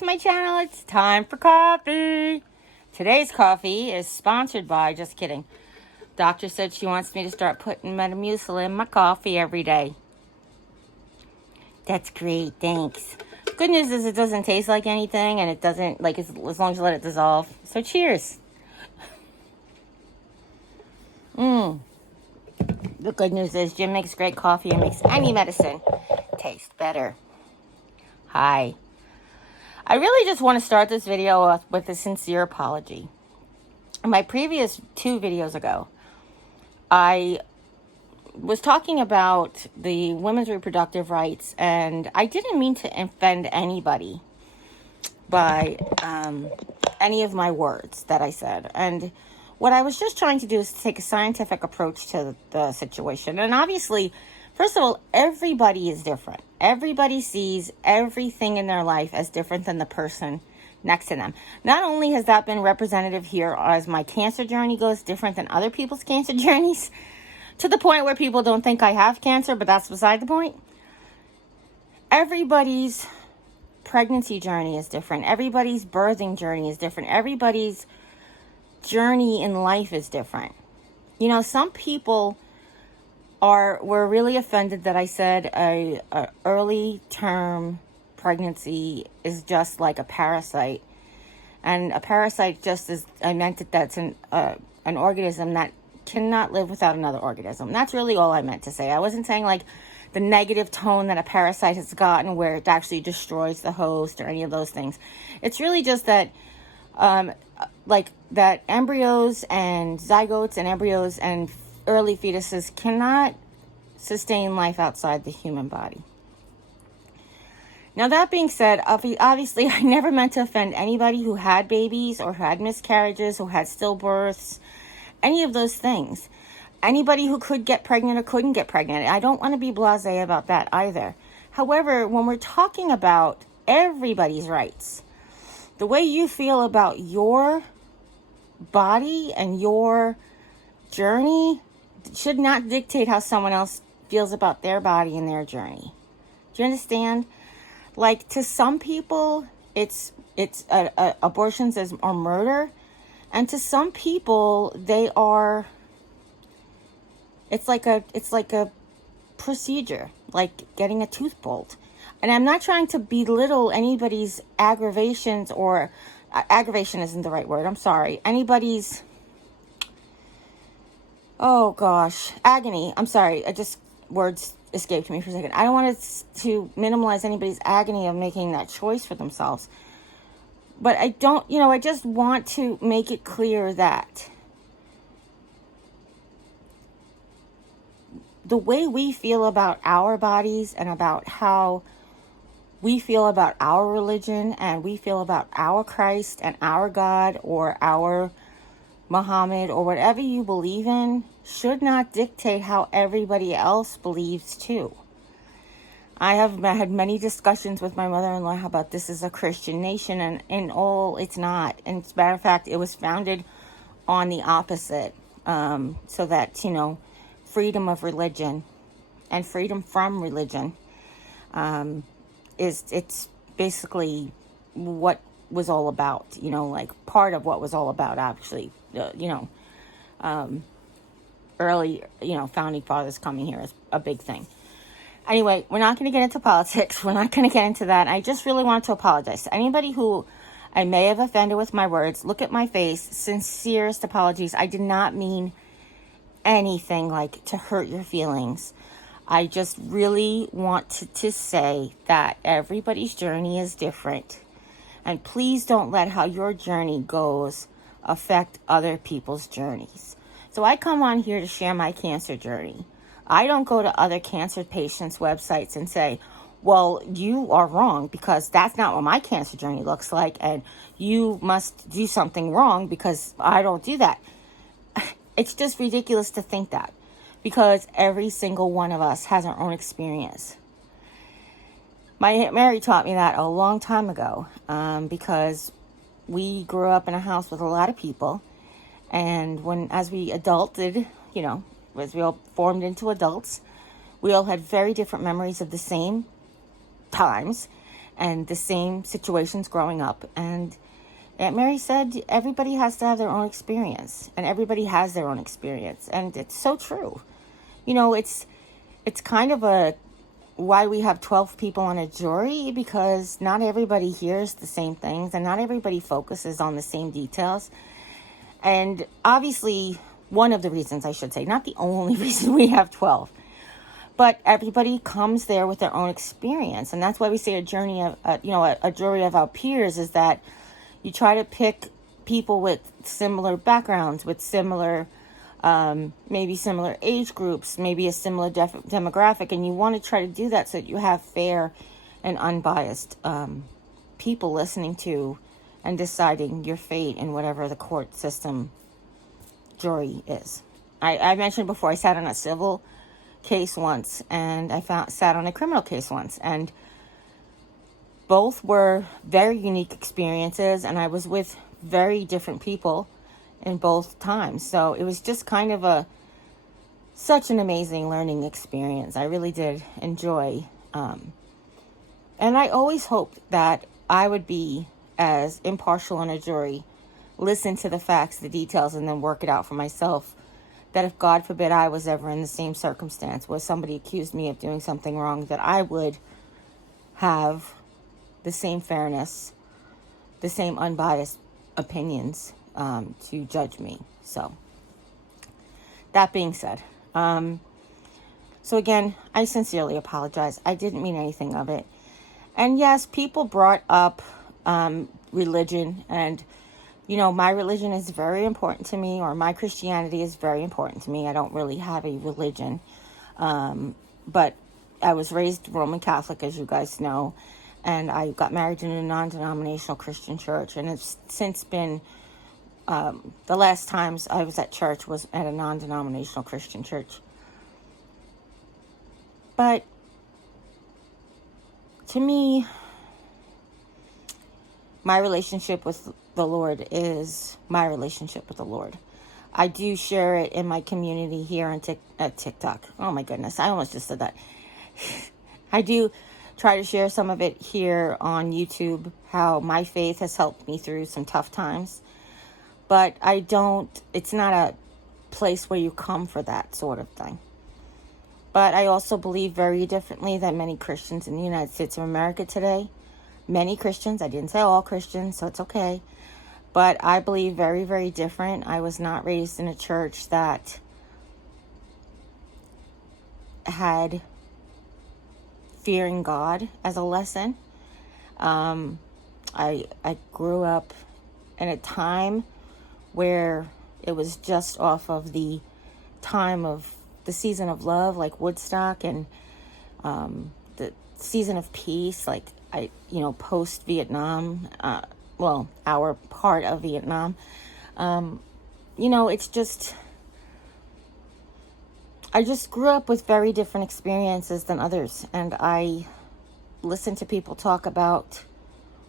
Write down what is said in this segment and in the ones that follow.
to my channel. It's time for coffee. Today's coffee is sponsored by, just kidding. Doctor said she wants me to start putting Metamucil in my coffee every day. That's great, thanks. Good news is it doesn't taste like anything, and it doesn't, like, as long as you let it dissolve. So cheers. The good news is Jim makes great coffee and makes any medicine taste better. Hi. I really just want to start this video with a sincere apology. In my previous 2 videos ago, I was talking about the women's reproductive rights, and I didn't mean to offend anybody by any of my words that I said. And what I was just trying to do is take a scientific approach to the situation. And obviously, first of all, everybody is different. Everybody sees everything in their life as different than the person next to them. Not only has that been representative here as my cancer journey goes different than other people's cancer journeys, to the point where people don't think I have cancer, but that's beside the point. Everybody's pregnancy journey is different. Everybody's birthing journey is different. Everybody's journey in life is different. You know, some people were really offended that I said a early term pregnancy is just like a parasite, and a parasite just is, I meant that that's an organism that cannot live without another organism. That's really all I meant to say. I wasn't saying like the negative tone that a parasite has gotten where it actually destroys the host or any of those things. It's really just that like that embryos and zygotes and embryos and early fetuses cannot sustain life outside the human body. Now, that being said, obviously, I never meant to offend anybody who had babies or who had miscarriages, who had stillbirths, any of those things. Anybody who could get pregnant or couldn't get pregnant. I don't want to be blasé about that either. However, when we're talking about everybody's rights, the way you feel about your body and your journey should not dictate how someone else feels about their body and their journey. Do you understand? Like, to some people, it's abortions are murder, and to some people, it's like a procedure, like getting a tooth pulled. And I'm not trying to belittle anybody's aggravations, or aggravation isn't the right word. I'm sorry. Anybody's, oh gosh, agony. I'm sorry. Words escaped me for a second. I don't want to minimize anybody's agony of making that choice for themselves. But I just want to make it clear that the way we feel about our bodies and about how we feel about our religion and we feel about our Christ and our God or our Muhammad or whatever you believe in should not dictate how everybody else believes too. I have had many discussions with my mother-in-law about this is a Christian nation, and in all, it's not. And as a matter of fact, it was founded on the opposite, so that, freedom of religion and freedom from religion it's basically what was all about, like part of what was all about, actually, early, founding fathers coming here is a big thing. Anyway, we're not going to get into politics. We're not going to get into that. I just really want to apologize to anybody who I may have offended with my words. Look at my face. Sincerest apologies. I did not mean anything like to hurt your feelings. I just really want to say that everybody's journey is different. And please don't let how your journey goes affect other people's journeys. So I come on here to share my cancer journey. I don't go to other cancer patients' websites and say, well, you are wrong because that's not what my cancer journey looks like, and you must do something wrong because I don't do that. It's just ridiculous to think that, because every single one of us has our own experience. My Aunt Mary taught me that a long time ago, because we grew up in a house with a lot of people, and as we adulted, as we all formed into adults, we all had very different memories of the same times, and the same situations growing up. And Aunt Mary said everybody has to have their own experience, and everybody has their own experience. And it's so true. You know, it's kind of a why we have 12 people on a jury, because not everybody hears the same things and not everybody focuses on the same details. And obviously, one of the reasons, I should say, not the only reason we have 12, but everybody comes there with their own experience. And that's why we say a journey of, a jury of our peers, is that you try to pick people with similar backgrounds, with similar, maybe similar age groups, maybe a similar demographic. And you want to try to do that so that you have fair and unbiased people listening to and deciding your fate in whatever the court system jury is. I mentioned before, I sat on a civil case once, and I sat on a criminal case once, and both were very unique experiences, and I was with very different people in both times. So it was just kind of such an amazing learning experience. I really did enjoy, and I always hoped that I would be as impartial on a jury, listen to the facts, the details, and then work it out for myself. That if, God forbid, I was ever in the same circumstance where somebody accused me of doing something wrong, that I would have the same fairness, the same unbiased opinions to judge me. So, that being said, so again, I sincerely apologize. I didn't mean anything of it. And yes, people brought up religion, and my religion is very important to me, or my Christianity is very important to me. I don't really have a religion, but I was raised Roman Catholic, as you guys know, and I got married in a non-denominational Christian church, and it's since been, the last times I was at church was at a non-denominational Christian church. But to me, my relationship with the Lord is my relationship with the Lord. I do share it in my community here on TikTok. Oh my goodness, I almost just said that. I do try to share some of it here on YouTube, how my faith has helped me through some tough times. But it's not a place where you come for that sort of thing. But I also believe very differently than many Christians in the United States of America today. Many Christians, I didn't say all Christians, so it's okay. But I believe very, very different. I was not raised in a church that had fearing God as a lesson. I grew up in a time where it was just off of the time of the season of love, like Woodstock, and the season of peace, like post-Vietnam, our part of Vietnam. It's just, I just grew up with very different experiences than others, and I listen to people talk about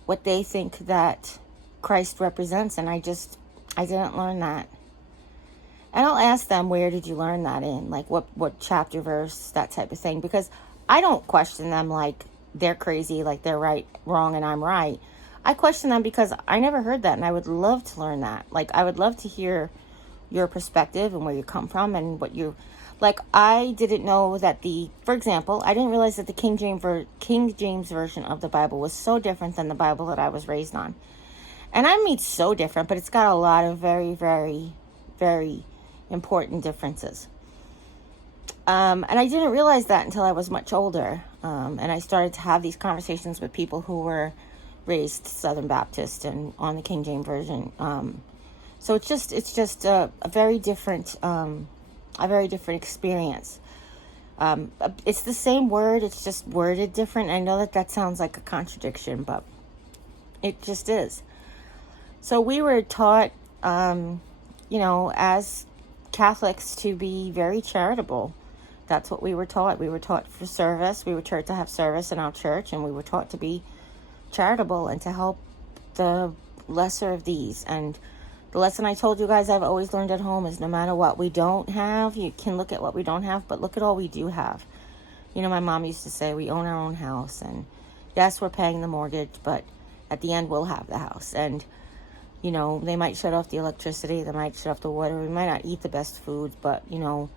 what they think that Christ represents, and I didn't learn that. And I'll ask them, where did you learn that in? Like, what chapter, verse, that type of thing. Because I don't question them like they're crazy, like they're wrong, and I'm right. I question them because I never heard that, and I would love to learn that. Like, I would love to hear your perspective and where you come from and what you... Like, I didn't know that for example, I didn't realize that the King James Version of the Bible was so different than the Bible that I was raised on. And I mean so different, but it's got a lot of very, very, very important differences. And I didn't realize that until I was much older. And I started to have these conversations with people who were raised Southern Baptist and on the King James Version. So it's just a very different experience. It's the same word, it's just worded different. I know that sounds like a contradiction, but it just is. So we were taught, as Catholics, to be very charitable. That's what we were taught. We were taught for service. We were taught to have service in our church, and we were taught to be charitable and to help the lesser of these. And the lesson I told you guys I've always learned at home is no matter what we don't have, you can look at what we don't have, but look at all we do have. My mom used to say we own our own house, and Yes, we're paying the mortgage, but at the end we'll have the house. And, they might shut off the electricity, they might shut off the water, we might not eat the best foods, but, we'll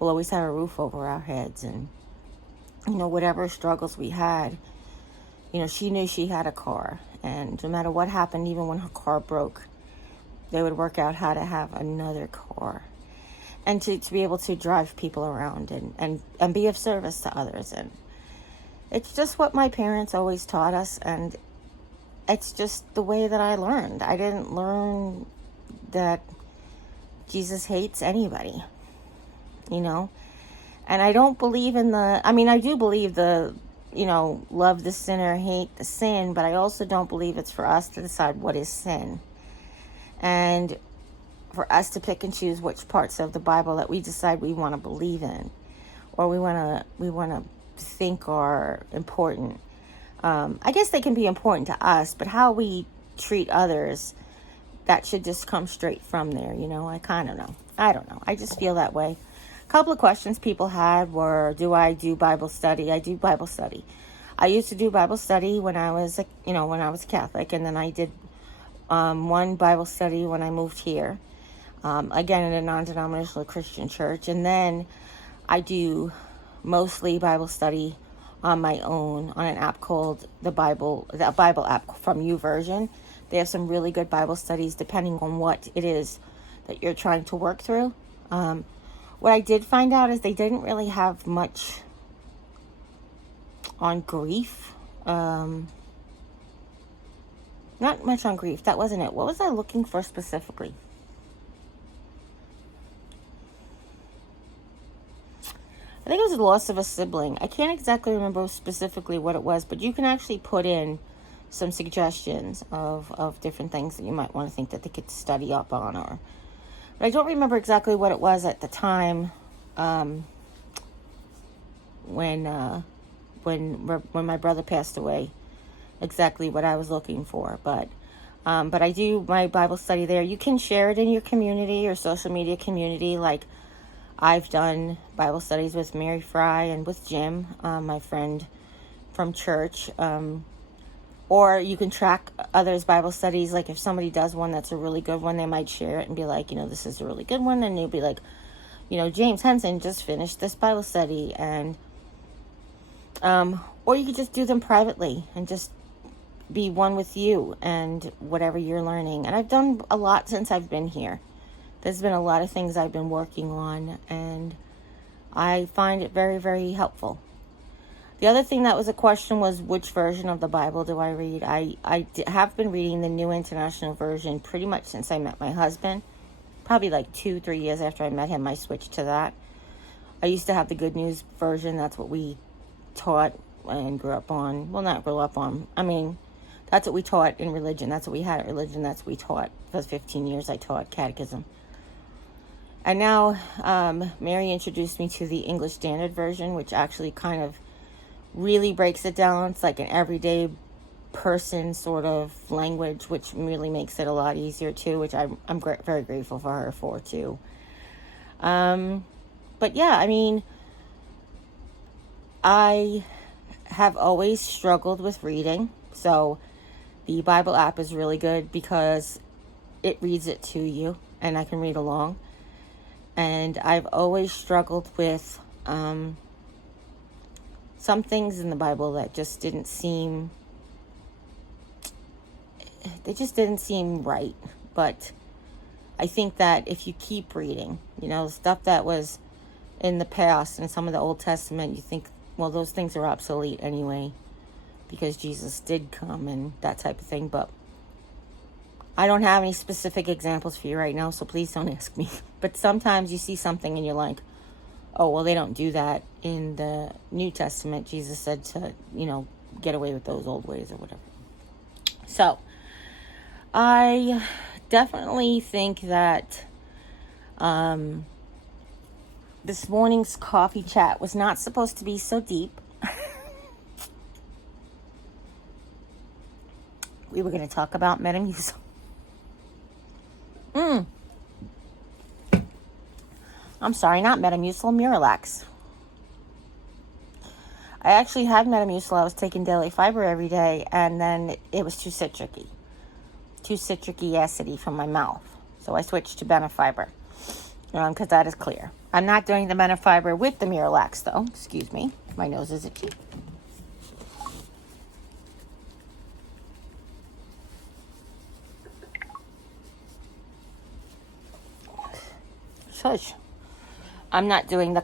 always have a roof over our heads. And, whatever struggles we had, she knew she had a car. And no matter what happened, even when her car broke, they would work out how to have another car. And to be able to drive people around and be of service to others. And it's just what my parents always taught us. And it's just the way that I learned. I didn't learn that Jesus hates anybody, And I don't believe in I do believe love the sinner, hate the sin, but I also don't believe it's for us to decide what is sin. And for us to pick and choose which parts of the Bible that we decide we want to believe in, or we want to think are important. I guess they can be important to us, but how we treat others, that should just come straight from there. I kind of know. I don't know. I just feel that way. A couple of questions people had were, do I do Bible study? I do Bible study. I used to do Bible study when I was, Catholic, and then I did one Bible study when I moved here. Again, in a non-denominational Christian church. And then I do mostly Bible study on my own on an app called the Bible app from YouVersion. They have some really good Bible studies depending on what it is that you're trying to work through. What I did find out is they didn't really have much on grief. Not much on grief. That wasn't it. What was I looking for specifically? I think it was the loss of a sibling. I can't exactly remember specifically what it was, but you can actually put in some suggestions of different things that you might want to think that they could study up on. But I don't remember exactly what it was at the time when my brother passed away, exactly what I was looking for. But I do my Bible study there. You can share it in your community or social media community, like I've done Bible studies with Mary Fry and with Jim, my friend from church. Or you can track others' Bible studies. Like if somebody does one that's a really good one, they might share it and be like, this is a really good one. And you'll be like, James Henson just finished this Bible study. And or you could just do them privately and just be one with you and whatever you're learning. And I've done a lot since I've been here. There's been a lot of things I've been working on, and I find it very, very helpful. The other thing that was a question was, which version of the Bible do I read? I have been reading the New International Version pretty much since I met my husband. Probably like 2-3 years after I met him, I switched to that. I used to have the Good News Version. That's what we taught and grew up on. Well, not grew up on. That's what we taught in religion. That's what we had at religion. That's what we taught. For 15 years I taught catechism. And now Mary introduced me to the English Standard Version, which actually kind of really breaks it down. It's like an everyday person sort of language, which really makes it a lot easier too, which I'm very grateful for her for too. But yeah, I have always struggled with reading, so the Bible app is really good because it reads it to you and I can read along. And I've always struggled with some things in the Bible that just didn't seem right. But I think that if you keep reading, stuff that was in the past in some of the Old Testament, you think, well, those things are obsolete anyway because Jesus did come and that type of thing. But I don't have any specific examples for you right now, so please don't ask me. But sometimes you see something and you're like, oh, well, they don't do that in the New Testament. Jesus said to, get away with those old ways or whatever. So I definitely think that this morning's coffee chat was not supposed to be so deep. We were going to talk about Metamucil. I'm sorry, not Metamucil, Miralax. I actually had Metamucil. I was taking daily fiber every day, and then it was too citricy acidy from my mouth. So I switched to Benefiber, because that is clear. I'm not doing the Benefiber with the Miralax, though. Excuse me. My nose is itchy. Shush. I'm not doing the...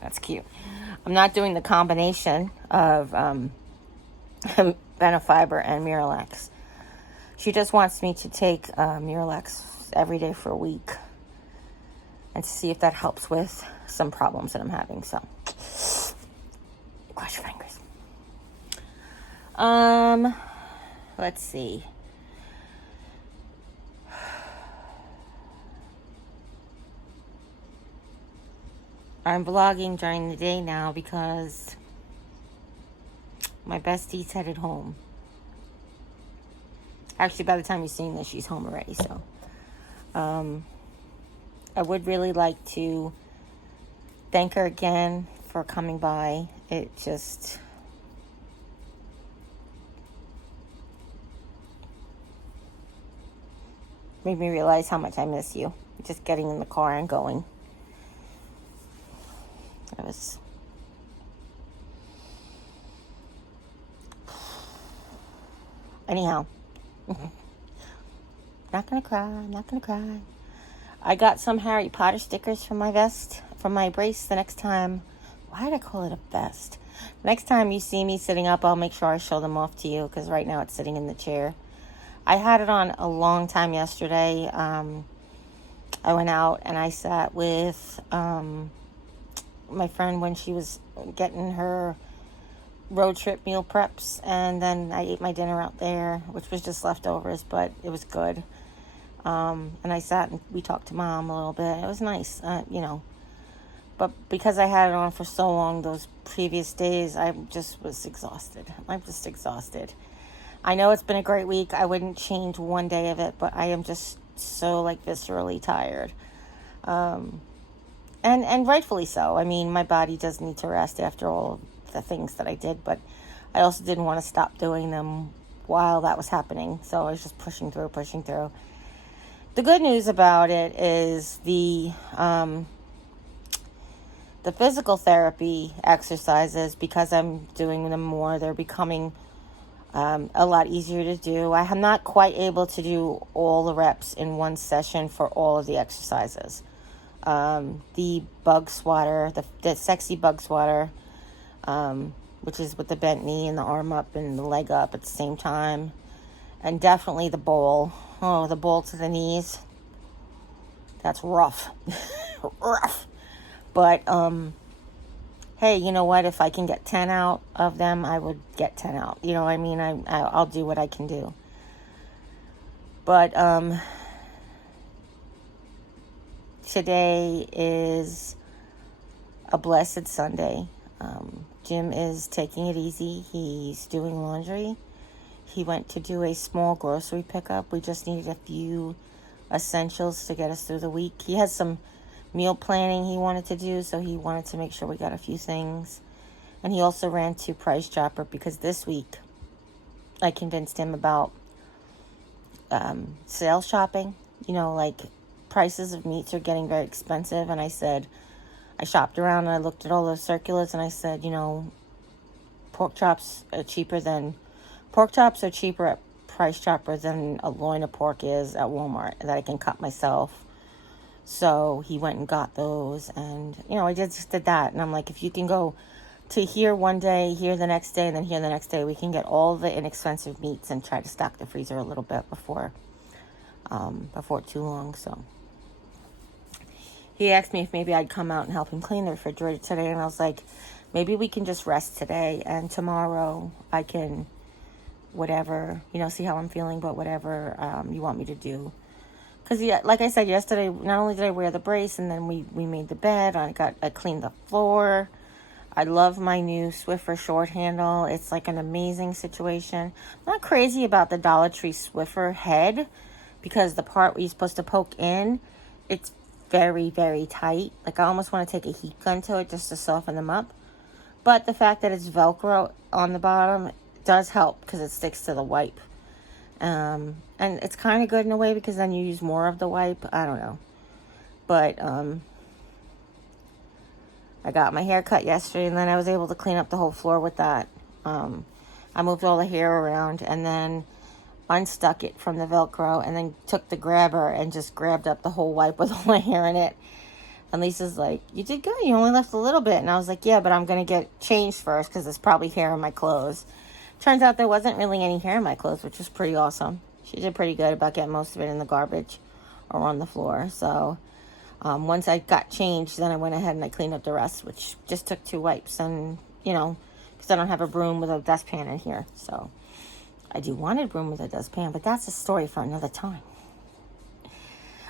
That's cute. I'm not doing the combination of Benefiber and Miralax. She just wants me to take Miralax every day for a week and to see if that helps with some problems that I'm having. So, wash your fingers. Let's see. I'm vlogging during the day now because my bestie's headed home. Actually, by the time you're seeing this, she's home already. So, I would really like to thank her again for coming by. It just... made me realize how much I miss you. Just getting in the car and going. It was... Anyhow. Not gonna cry. I got some Harry Potter stickers from my vest, from my brace the next time. Why did I call it a vest? Next time you see me sitting up, I'll make sure I show them off to you, because right now it's sitting in the chair. I had it on a long time yesterday. I went out and I sat with my friend when she was getting her road trip meal preps, and then I ate my dinner out there, which was just leftovers, but it was good. And I sat and we talked to Mom a little bit. It was nice, but because I had it on for so long those previous days, I just was exhausted. I'm just exhausted. I know it's been a great week. I wouldn't change one day of it, but I am just so viscerally tired. And rightfully so. I mean, my body does need to rest after all of the things that I did, but I also didn't want to stop doing them while that was happening. So I was just pushing through. The good news about it is the physical therapy exercises, because I'm doing them more, they're becoming a lot easier to do. I am not quite able to do all the reps in one session for all of the exercises. The bug swatter, the sexy bug swatter, which is with the bent knee and the arm up and the leg up at the same time. And definitely the bowl. Oh, the bowl to the knees. That's rough. Rough. But, hey, you know what? If I can get 10 out of them, I would get 10 out. You know what I mean? I'll do what I can do. But, today is a blessed Sunday. Jim is taking it easy. He's doing laundry. He went to do a small grocery pickup. We just needed a few essentials to get us through the week. He has some meal planning he wanted to do, so he wanted to make sure we got a few things. And he also ran to Price Chopper because this week I convinced him about sales shopping. You know, prices of meats are getting very expensive, and I said, I shopped around and I looked at all those circulars, and I said, pork chops are cheaper at Price Chopper than a loin of pork is at Walmart that I can cut myself. So he went and got those, and I just did that. And I'm like, if you can go to here one day, here the next day, and then here the next day, we can get all the inexpensive meats and try to stock the freezer a little bit before too long. So he asked me if maybe I'd come out and help him clean the refrigerator today, and I was like, maybe we can just rest today, and tomorrow I can whatever, see how I'm feeling, but whatever you want me to do. Because, like I said yesterday, not only did I wear the brace, and then we made the bed, I cleaned the floor. I love my new Swiffer short handle. It's like an amazing situation. I'm not crazy about the Dollar Tree Swiffer head, because the part where you're supposed to poke in, it's very, very tight. I almost want to take a heat gun to it just to soften them up. But the fact that it's Velcro on the bottom does help because it sticks to the wipe. And it's kind of good in a way because then you use more of the wipe. I don't know. But I got my hair cut yesterday, and then I was able to clean up the whole floor with that. I moved all the hair around and then unstuck it from the Velcro and then took the grabber and just grabbed up the whole wipe with all my hair in it. And Lisa's like, you did good. You only left a little bit. And I was like, yeah, but I'm going to get changed first because there's probably hair in my clothes. Turns out there wasn't really any hair in my clothes, which was pretty awesome. She did pretty good about getting most of it in the garbage or on the floor. So once I got changed, then I went ahead and I cleaned up the rest, which just took 2 wipes. And, you know, because I don't have a broom with a dustpan in here. So I do want a broom with a dustpan, but that's a story for another time.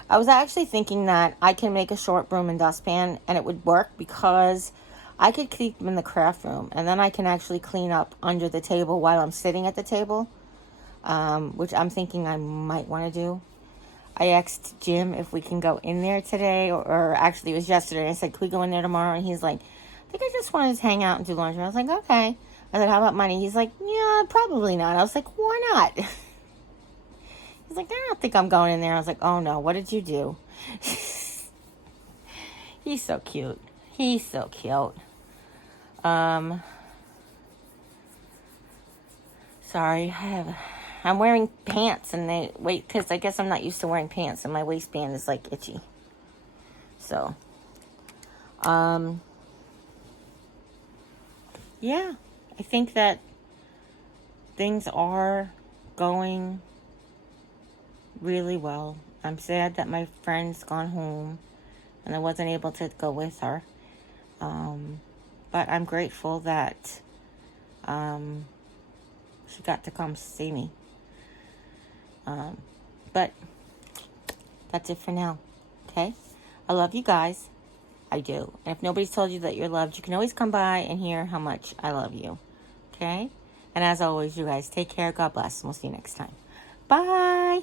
I was actually thinking that I can make a short broom and dustpan and it would work because I could keep them in the craft room and then I can actually clean up under the table while I'm sitting at the table, which I'm thinking I might want to do. I asked Jim if we can go in there today, or actually it was yesterday. I said, can we go in there tomorrow? And he's like, I think I just wanted to hang out and do laundry. I was like, okay. I said, how about money? He's like, yeah, probably not. I was like, why not? He's like, I don't think I'm going in there. I was like, oh no, what did you do? He's so cute. He's so cute. Sorry, I'm wearing pants and because I guess I'm not used to wearing pants and my waistband is like itchy. So, yeah, I think that things are going really well. I'm sad that my friend's gone home and I wasn't able to go with her. But I'm grateful that she got to come see me. But that's it for now. Okay? I love you guys. I do. And if nobody's told you that you're loved, you can always come by and hear how much I love you. Okay? And as always, you guys take care. God bless. And we'll see you next time. Bye.